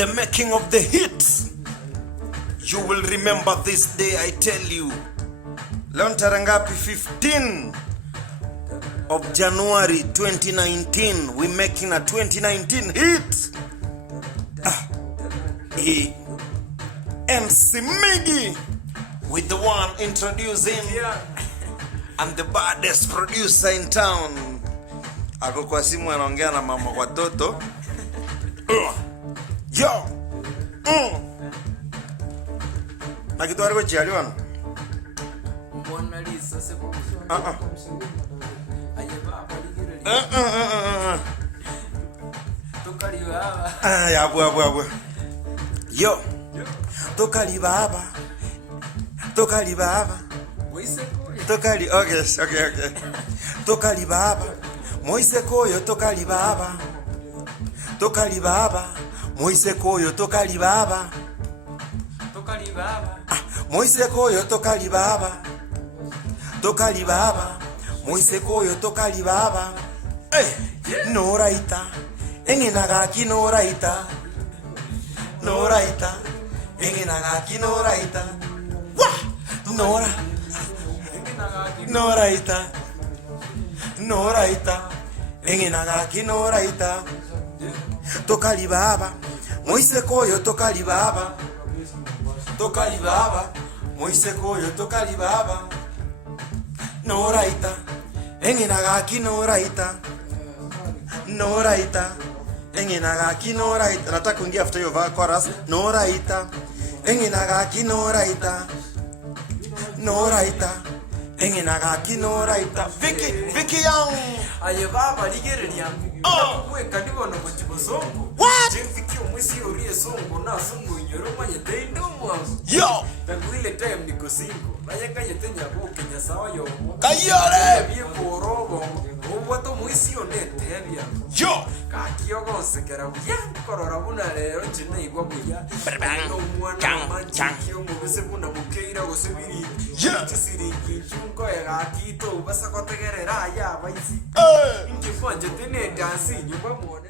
the making of the hits. You will remember this day, I tell you. Leo tarehe ngapi? 15 of January 2019. We making a 2019 hit. MC Miggy with the one introducing and the baddest producer in town. Ako kwa simu anaongea na mama kwa toto. Yo. Na kitu alikuwa jialiwana. Mbona lisa seko kusoma. Tokali baba. Yabu. Yo. Tokali baba. Tokali baba. Tokali, okay. Tokali baba. Moise koyo tokali baba. Tokali baba. Moise koyo tokali baba. Tokali baba. Moise koyo tokali baba. Tokali baba. Moise koyo tokali baba. No raita. Enginagaki no raita. No raita. Enginagaki no raita. Nora. No raita. No raita. Enginagaki no raita. Tokali baba. Moise koyo tokali baba. Tokali baba. Moise koyo tokali baba. No raita. Enginagaki no raita. No raita. Enginagaki no raita. Nataka kuingia after your chorus. No raita. Enginagaki no raita. No raita. Enginagaki no raita. Vicky Young. Aye baba ligereria. Kuweka ndibono kujibosongo. What? Vicky omwisi oriye songo na songo inyoro manye tendo mwangu. Yo. Tanguile time niko single. Nayanga yetenya ko Kenya sawa yo. Kayore. Bie borogo. Oboto mwisi onete ebya. Yo. Kakiyo gonsekera buya korora buna rero njine igwa buya. No mwana manchi yo mubese buna mukeira gosebiri. Yeah. Tisiriki chungo ya kito basa kotegerera ya baisi. Ingifanje tene dansi nyumba muone.